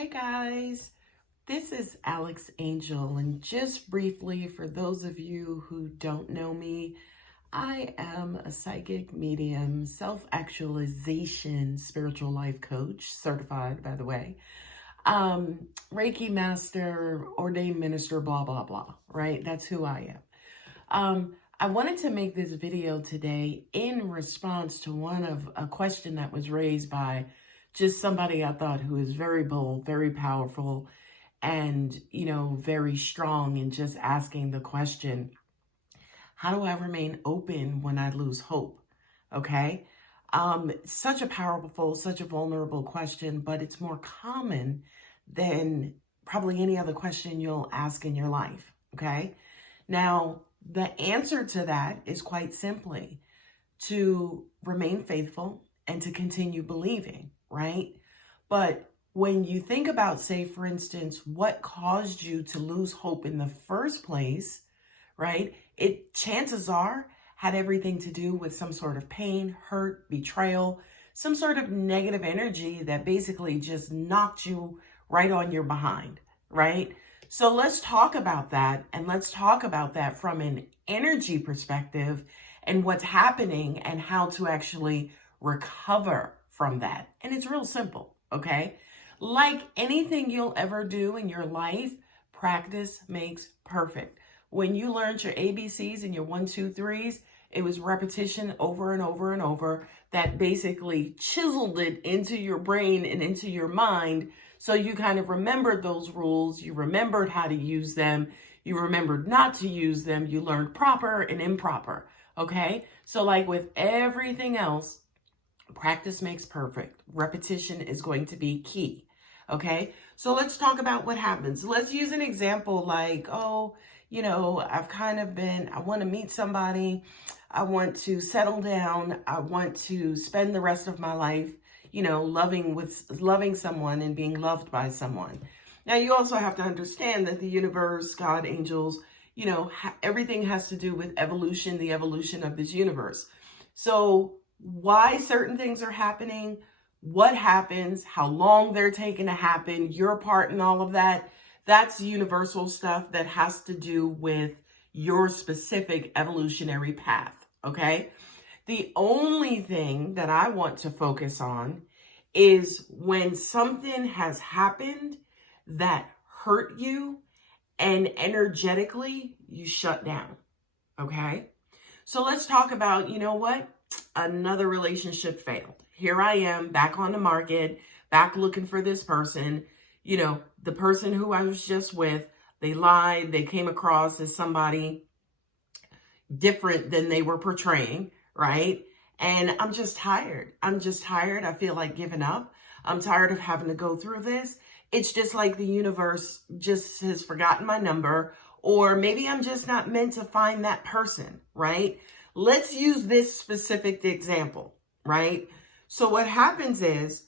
Hey guys, this is Alex Angel, and just briefly, for those of you who don't know me, I am a psychic medium, self-actualization, spiritual life coach, certified by the way, Reiki master, ordained minister, blah, blah, blah, right? That's who I am. I wanted to make this video today in response to a question that was raised by just somebody I thought who is very bold, very powerful, and, very strong, and just asking the question, how do I remain open when I lose hope? Okay. Such a powerful, such a vulnerable question, but it's more common than probably any other question you'll ask in your life. Okay. Now, the answer to that is quite simply to remain faithful and to continue believing, right? But when you think about, say, for instance, what caused you to lose hope in the first place, right? It chances are had everything to do with some sort of pain, hurt, betrayal, some sort of negative energy that basically just knocked you right on your behind, right? So let's talk about that, and let's talk about that from an energy perspective and what's happening and how to actually recover from that. And it's real simple, okay? Like anything you'll ever do in your life, practice makes perfect. When you learned your ABCs and your 1, 2, 3s, it was repetition over and over and over that basically chiseled it into your brain and into your mind. So you kind of remembered those rules. You remembered how to use them. You remembered not to use them. You learned proper and improper. Okay. So like with everything else, practice makes perfect. Repetition is going to be key. Okay. So let's talk about what happens. Let's use an example like, I want to meet somebody. I want to settle down. I want to spend the rest of my life, loving someone and being loved by someone. Now, you also have to understand that the universe, God, angels, everything has to do with evolution, the evolution of this universe. So why certain things are happening, what happens, how long they're taking to happen, your part in all of that, that's universal stuff that has to do with your specific evolutionary path, okay? The only thing that I want to focus on is when something has happened that hurt you and energetically you shut down, okay? So let's talk about, another relationship failed. Here I am back on the market, back looking for this person. The person who I was just with, they lied. They came across as somebody different than they were portraying, right? And I'm just tired. I feel like giving up. I'm tired of having to go through this. It's just like the universe just has forgotten my number, or maybe I'm just not meant to find that person, right? Let's use this specific example, right? So what happens is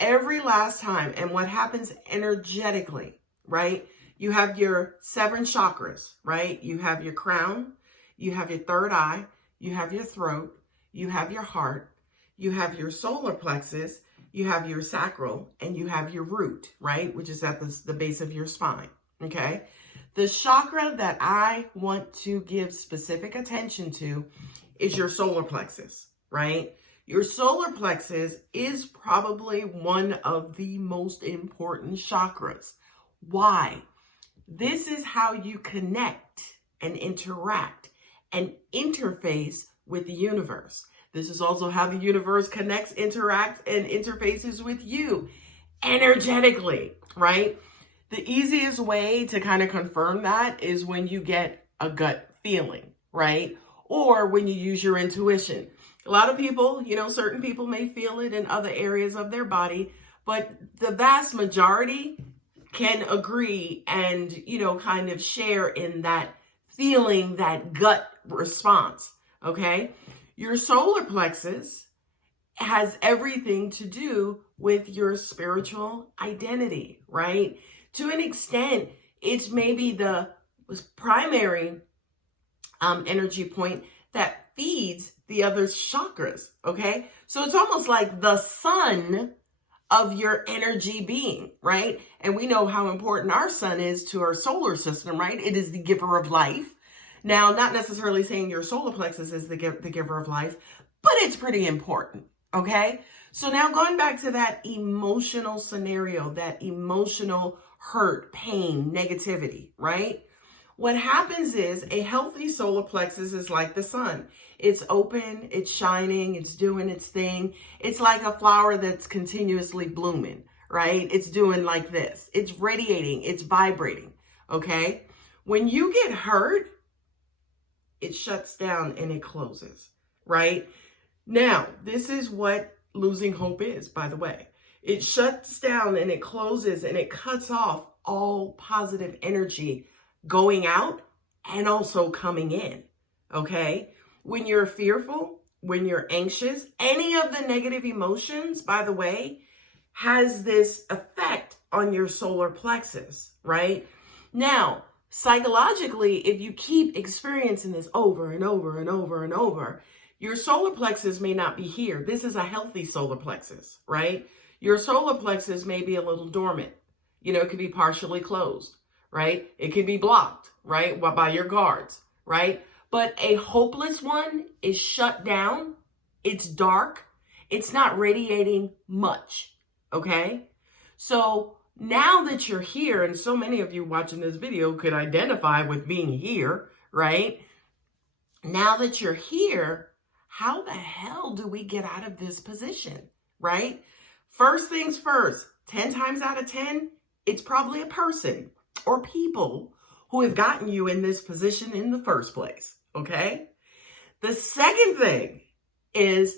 every last time, and what happens energetically, right? You have your 7 chakras, right? You have your crown, you have your third eye, you have your throat, you have your heart, you have your solar plexus, you have your sacral, and you have your root, right? Which is at the base of your spine, okay? The chakra that I want to give specific attention to is your solar plexus, right? Your solar plexus is probably one of the most important chakras. Why? This is how you connect and interact and interface with the universe. This is also how the universe connects, interacts, and interfaces with you energetically, right? The easiest way to kind of confirm that is when you get a gut feeling, right? Or when you use your intuition. A lot of people, certain people may feel it in other areas of their body, but the vast majority can agree and, kind of share in that feeling, that gut response, okay? Your solar plexus has everything to do with your spiritual identity, right? To an extent, it's maybe the primary energy point that feeds the other chakras, okay? So it's almost like the sun of your energy being, right? And we know how important our sun is to our solar system, right? It is the giver of life. Now, not necessarily saying your solar plexus is the giver of life, but it's pretty important, okay? So now going back to that emotional scenario, that emotional hurt, pain, negativity, right? What happens is a healthy solar plexus is like the sun. It's open, it's shining, it's doing its thing. It's like a flower that's continuously blooming, right? It's doing like this. It's radiating, it's vibrating, okay? When you get hurt, it shuts down and it closes, right? Now, this is what losing hope is, by the way. It shuts down and it closes and it cuts off all positive energy going out and also coming in, okay? When you're fearful, when you're anxious, any of the negative emotions, by the way, has this effect on your solar plexus, right? Now, psychologically, if you keep experiencing this over and over and over and over, your solar plexus may not be here. This is a healthy solar plexus, right? Your solar plexus may be a little dormant. You know, it could be partially closed, right? It could be blocked, right? By your guards, right? But a hopeless one is shut down. It's dark. It's not radiating much, okay? So now that you're here, and so many of you watching this video could identify with being here, right? Now that you're here, how the hell do we get out of this position, right? First things first, 10 times out of 10, it's probably a person or people who have gotten you in this position in the first place, okay? The second thing is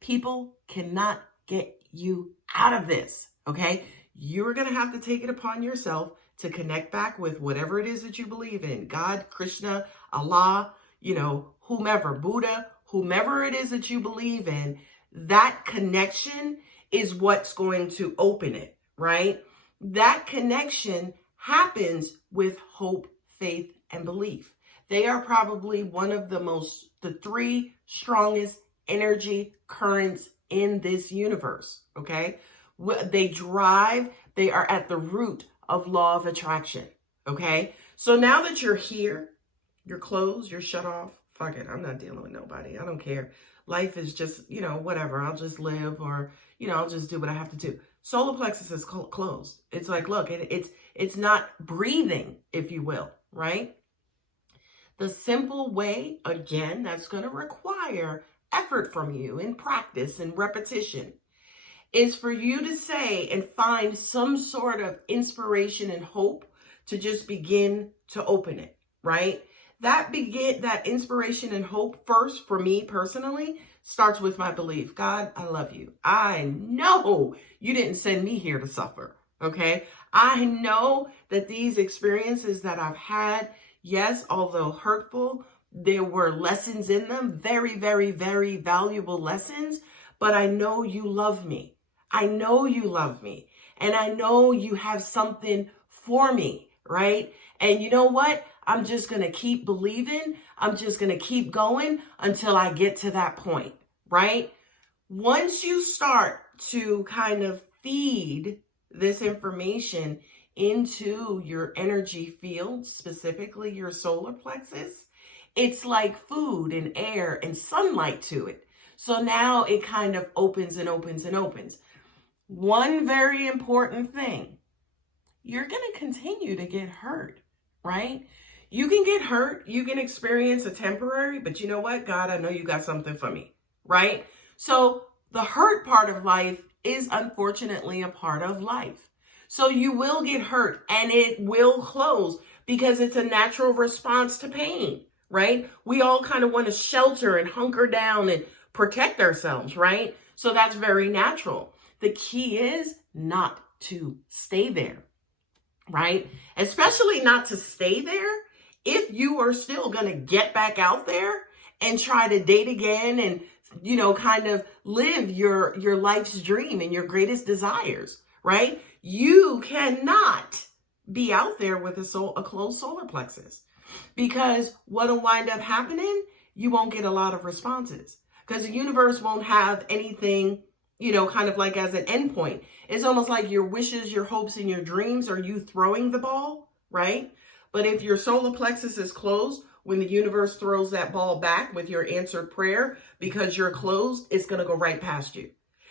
people cannot get you out of this, okay? You're going to have to take it upon yourself to connect back with whatever it is that you believe in. God, Krishna, Allah, you know, whomever, Buddha, whomever it is that you believe in, that connection is what's going to open it, right? That connection happens with hope, faith, and belief. They are probably one of the three strongest energy currents in this universe, okay? They are at the root of law of attraction, okay? So now that you're here, you're closed, you're shut off, fuck it, I'm not dealing with nobody. I don't care. Life is just, you know, whatever. I'll just live, or, you know, I'll just do what I have to do. Solar plexus is closed. It's like, look, it's not breathing, if you will, right? The simple way, again, that's going to require effort from you and practice and repetition is for you to say and find some sort of inspiration and hope to just begin to open it, right? That inspiration and hope first, for me personally, starts with my belief. God, I love you. I know you didn't send me here to suffer, okay? I know that these experiences that I've had, yes, although hurtful, there were lessons in them, very, very, very valuable lessons, but I know you love me. I know you love me, and I know you have something for me, right? And you know what? I'm just going to keep believing. I'm just going to keep going until I get to that point, right? Once you start to kind of feed this information into your energy field, specifically your solar plexus, it's like food and air and sunlight to it. So now it kind of opens and opens and opens. One very important thing, you're going to continue to get hurt, right? You can get hurt, you can experience a temporary, but you know what? God, I know you got something for me, right? So the hurt part of life is unfortunately a part of life. So you will get hurt and it will close because it's a natural response to pain, right? We all kind of want to shelter and hunker down and protect ourselves, right? So that's very natural. The key is not to stay there, right? Especially not to stay there if you are still going to get back out there and try to date again and, you know, kind of live your life's dream and your greatest desires, right? You cannot be out there with a closed solar plexus, because what'll wind up happening, you won't get a lot of responses because the universe won't have anything kind of like as an endpoint. It's almost like your wishes, your hopes, and your dreams are you throwing the ball, right? But if your solar plexus is closed, when the universe throws that ball back with your answered prayer, because you're closed, it's going to go right past you.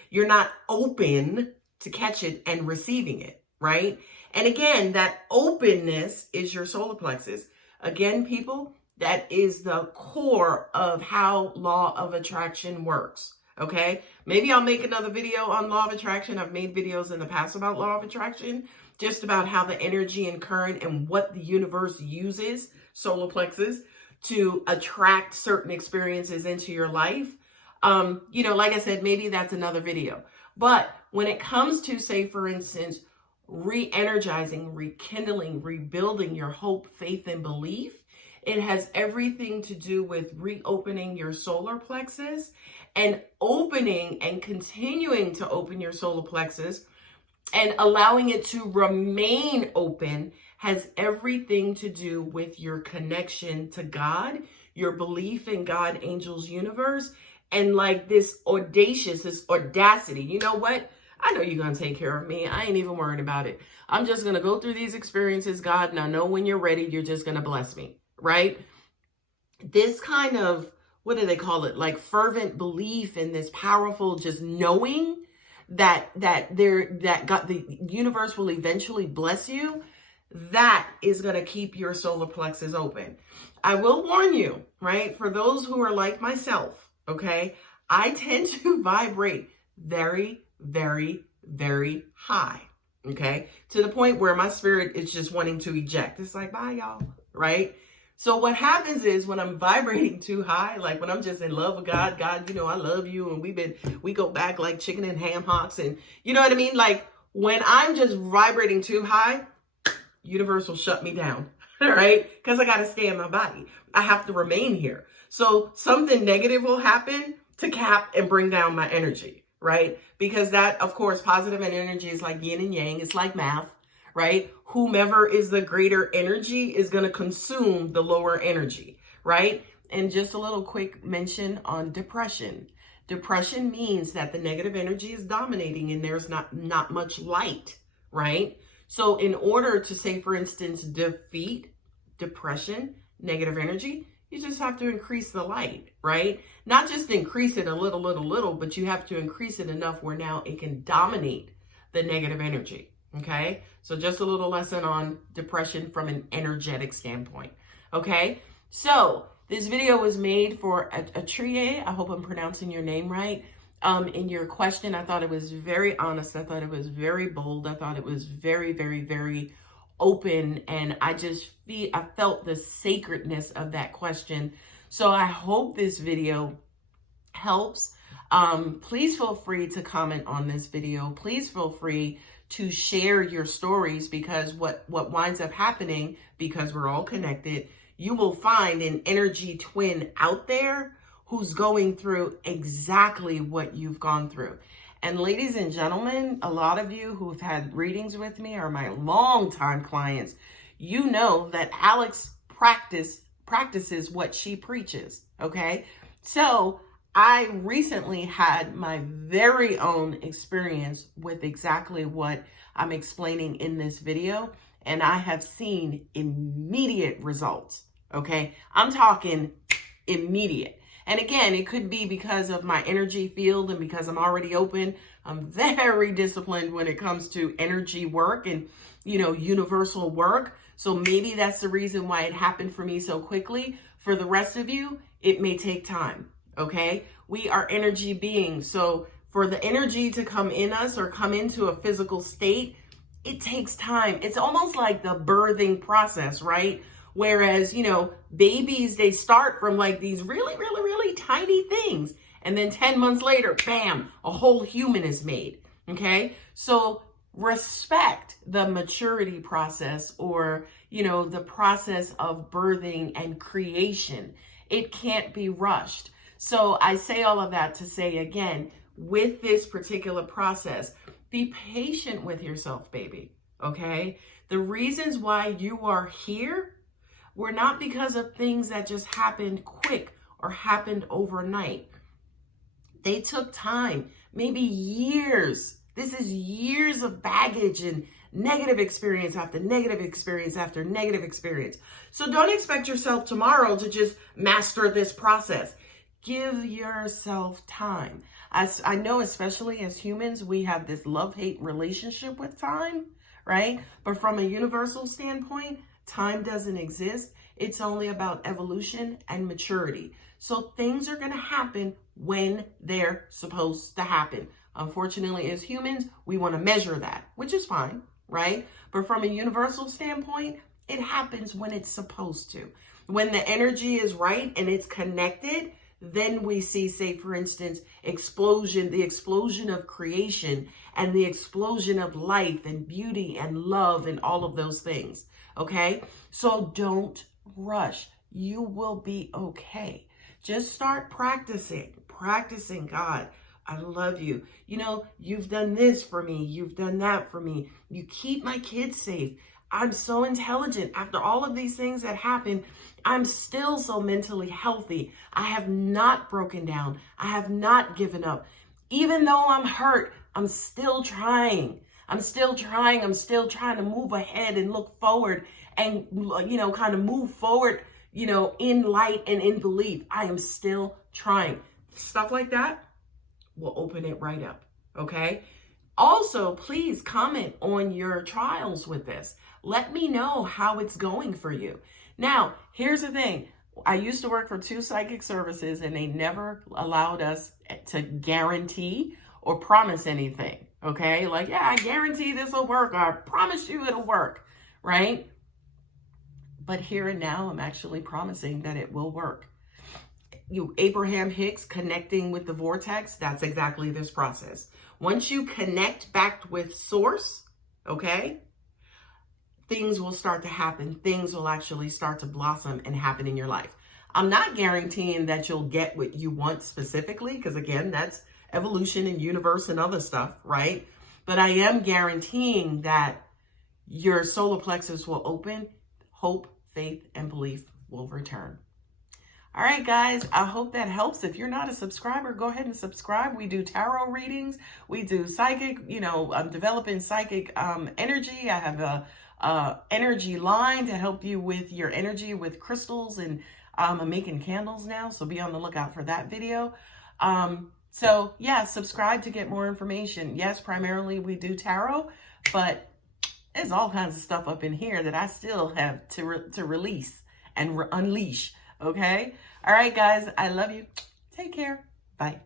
You're not open to catch it and receiving it, right? And again, that openness is your solar plexus. Again, people, that is the core of how law of attraction works. Okay, maybe I'll make another video on law of attraction. I've made videos in the past about law of attraction, just about how the energy and current and what the universe uses, solar plexus, to attract certain experiences into your life. Like I said, maybe that's another video. But when it comes to, say, for instance, re-energizing, rekindling, rebuilding your hope, faith, and belief, it has everything to do with reopening your solar plexus, and opening and continuing to open your solar plexus and allowing it to remain open has everything to do with your connection to God, your belief in God, angels, universe, and like this audacity. You know what? I know you're going to take care of me. I ain't even worried about it. I'm just going to go through these experiences, God, and I know when you're ready, you're just going to bless me, right? This kind of, what do they call it? Like fervent belief in this powerful, just knowing that God, the universe will eventually bless you. That is going to keep your solar plexus open. I will warn you, right? For those who are like myself, okay, I tend to vibrate very, very, very high, okay, to the point where my spirit is just wanting to eject. It's like, bye, y'all, right? So what happens is when I'm vibrating too high, like when I'm just in love with God, I love you. And we go back like chicken and ham hocks, and you know what I mean? Like when I'm just vibrating too high, universe will shut me down, right? Because I got to stay in my body. I have to remain here. So something negative will happen to cap and bring down my energy, right? Because that, of course, positive energy is like yin and yang. It's like math, right? Whomever is the greater energy is going to consume the lower energy, right? And just a little quick mention on depression. Depression means that the negative energy is dominating and there's not much light, right? So in order to, say, for instance, defeat depression, negative energy, you just have to increase the light, right? Not just increase it a little, but you have to increase it enough where now it can dominate the negative energy. Okay, so just a little lesson on depression from an energetic standpoint. Okay, so this video was made for Atrie. I hope I'm pronouncing your name right. In your question, I thought it was very honest. I thought it was very bold. I thought it was very, very, very open. And I felt the sacredness of that question. So I hope this video helps. Please feel free to comment on this video. Please feel free to share your stories, because what winds up happening, because we're all connected, you will find an energy twin out there who's going through exactly what you've gone through. And ladies and gentlemen, a lot of you who've had readings with me are my longtime clients. You know that Alex practices what she preaches, okay? So I recently had my very own experience with exactly what I'm explaining in this video, and I have seen immediate results, okay? I'm talking immediate. And again, it could be because of my energy field and because I'm already open. I'm very disciplined when it comes to energy work and, universal work. So maybe that's the reason why it happened for me so quickly. For the rest of you, it may take time. Okay, we are energy beings. So for the energy to come in us or come into a physical state, it takes time. It's almost like the birthing process, right? Whereas, babies, they start from like these really, really, really tiny things. And then 10 months later, bam, a whole human is made. Okay, so respect the maturity process, or, the process of birthing and creation. It can't be rushed. So I say all of that to say, again, with this particular process, be patient with yourself, baby, okay? The reasons why you are here were not because of things that just happened quick or happened overnight. They took time, maybe years. This is years of baggage and negative experience after negative experience after negative experience. So don't expect yourself tomorrow to just master this process. Give yourself time. I know, especially as humans, we have this love-hate relationship with time, right? But from a universal standpoint, time doesn't exist. It's only about evolution and maturity. So things are going to happen when they're supposed to happen. Unfortunately, as humans, we want to measure that, which is fine, right? But from a universal standpoint, it happens when it's supposed to. When the energy is right and it's connected, then we see, say, for instance, the explosion of creation and the explosion of life and beauty and love and all of those things. Okay? So don't rush. You will be okay. Just start practicing. God, I love you. You know, you've done this for me. You've done that for me. You keep my kids safe. I'm so intelligent. After all of these things that happened, I'm still so mentally healthy. I have not broken down. I have not given up. Even though I'm hurt, I'm still trying. I'm still trying to move ahead and look forward and, kind of move forward, in light and in belief. I am still trying. Stuff like that will open it right up. Okay. Also, please comment on your trials with this. Let me know how it's going for you. Now, here's the thing. I used to work for 2 psychic services and they never allowed us to guarantee or promise anything. Okay. Like, yeah, I guarantee this will work. Or I promise you it'll work. Right. But here and now, I'm actually promising that it will work. Abraham Hicks connecting with the vortex, that's exactly this process. Once you connect back with source, okay, things will start to happen. Things will actually start to blossom and happen in your life. I'm not guaranteeing that you'll get what you want specifically, because again, that's evolution and universe and other stuff, right? But I am guaranteeing that your solar plexus will open, hope, faith, and belief will return. All right, guys, I hope that helps. If you're not a subscriber, go ahead and subscribe. We do tarot readings. We do psychic, I'm developing psychic energy. I have a energy line to help you with your energy with crystals, and I'm making candles now, so be on the lookout for that video. So yeah, subscribe to get more information. Yes, primarily we do tarot, but there's all kinds of stuff up in here that I still have to release and unleash. Okay. All right, guys. I love you. Take care. Bye.